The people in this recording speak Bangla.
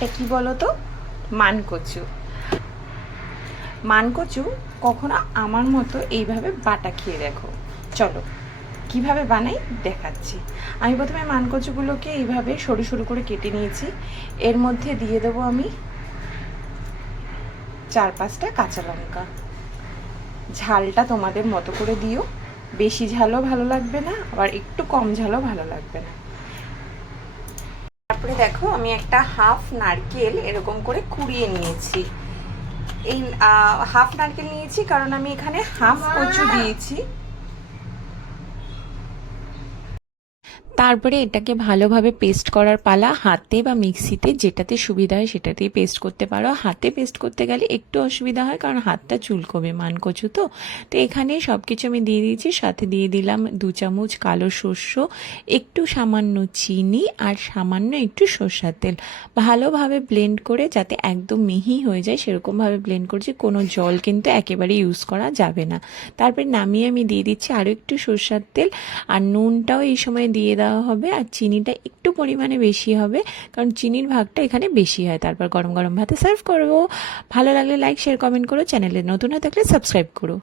এটা কি বলো তো? মানকচু। মানকচু কখনো আমার মতো এইভাবে বাটা খেয়ে দেখো। চলো কিভাবে বানাই দেখাচ্ছি। আমি প্রথমে মানকচুগুলোকে এইভাবে সরু সরু করে কেটে নিয়েছি। এর মধ্যে দিয়ে দেবো আমি 4-5টা কাঁচা লঙ্কা। ঝালটা তোমাদের মতো করে দিও, বেশি ঝালও ভালো লাগবে না, আবার একটু কম ঝালও ভালো লাগবে না। তারপরে দেখো আমি একটা হাফ নারকেল এরকম করে কুড়িয়ে নিয়েছি। এই হাফ নারকেল নিয়েছি কারণ আমি এখানে হাফ কচু দিয়েছি। তারপরে এটাকে ভালোভাবে পেস্ট করার পালা। হাতে বা মিক্সিতে যেটাতে সুবিধা হয় সেটাতেই পেস্ট করতে পারো। হাতে পেস্ট করতে গেলে একটু অসুবিধা হয় কারণ হাতটা চুলকবে, মানকচু তো। তো এখানে সব কিছু আমি দিয়ে দিয়েছি, সাথে দিয়ে দিলাম 2 চামচ কালো সর্ষ, একটু সামান্য চিনি আর সামান্য একটু সর্ষের তেল। ভালোভাবে ব্লেন্ড করে যাতে একদম মিহি হয়ে যায় সেরকমভাবে ব্লেন্ড করছি, কোনো জল কিন্তু একেবারে ইউজ করা যাবে না। তারপরে নামিয়ে আমি দিয়ে দিচ্ছি আরও একটু সর্ষের তেল, আর নুনটাও এই সময় দিয়ে দেওয়া হবে, আর চিনিটা একটু পরিমাণে বেশি হবে কারণ চিনির ভাগটা এখানে বেশি হয়। তারপর গরম গরম ভাতে সার্ভ করবো। ভালো লাগলে লাইক শেয়ার কমেন্ট করো, চ্যানেলে নতুন হয়ে থাকলে সাবস্ক্রাইব করো।